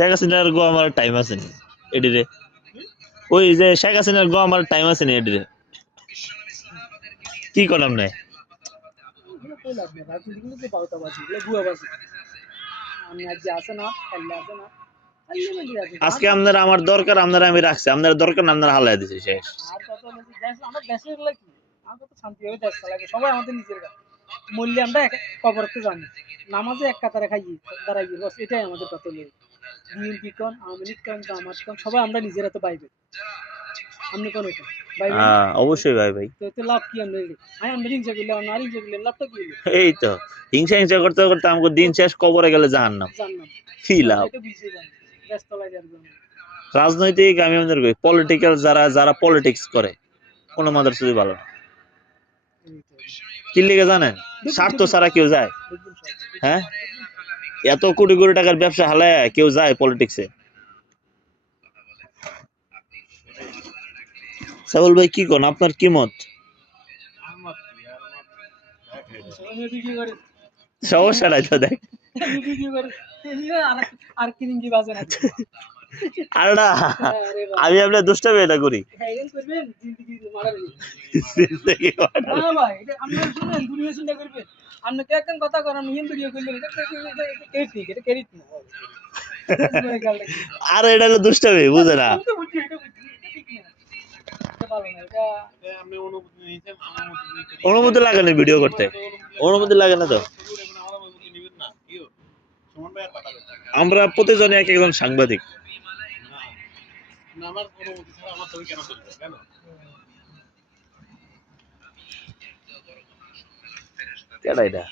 শেখ হাসিনার গো আমার টাইম আছে নি এডিরে ওই যে শেখ হাসিনার গো আমার টাইম আছে নি এডিরে কি করলাম নাই এগুলো কই লাগবে রাজনীতিগুলো যে বাউতাবাজি এগুলো ভুয়াবাজি আমি আজ যে আসে না কাল্লে আসে না আনলিমিটেড আছে আজকে আপনারা আমার দরকার আপনারা আমি রাখছি আপনারা দরকার না আপনারা হালাই দিছে শেষ আর কত দেশ আমার দেশের গুলো কি আমরা তো শান্তিভাবে দেশ চালাবো সবাই আমাদের নিজের কাজ মূল্যে আমরা কবরতে জানি নামাজে এক কাতারে খাই দাঁড়াই বস এটাই আমাদের কত লোক বিএনপি কোন আওয়ামী লীগ কোন জামাত কোন সবাই আমরা নিজেরা তো পাইবে আপনি কোন এটা ভাই অবশ্যই ভাই ভাই তো লাভ কি আমরা আমরা হিংসা করলে আর হিংসা করলে লাভটা কি এই তো হিংসা হিংসা করতে করতে আমাকে দিন শেষ কবরে গেলে জাহান্নাম জানলাম কি লাভ এটা বুঝিয়ে জানি দেশ তলায় যার জন্য রাজনৈতিক আমি আমাদের পলিটিক্যাল যারা যারা পলিটিক্স করে কোনো মাদ্রাসায় ভালো না কি লিগে জানেন স্বার্থ ছাড়া কেউ যায় হ্যাঁ এত কোটি কোটি টাকার ব্যবসা হালায় কেউ যায় পলিটিক্সে সাবল ভাই কি কোন আপনার কি মত সমস্যা নাই তো দেখ আর কিরিঙ্গি বাজে না আরে না আমি আপনার দুষ্টামি এটা করি আর এটা হলো দুষ্টামি বুঝে না অনুমতি লাগে না ভিডিও করতে অনুমতি লাগে না তো আমরা প্রতিজনে এক একজন সাংবাদিক কেডা এটা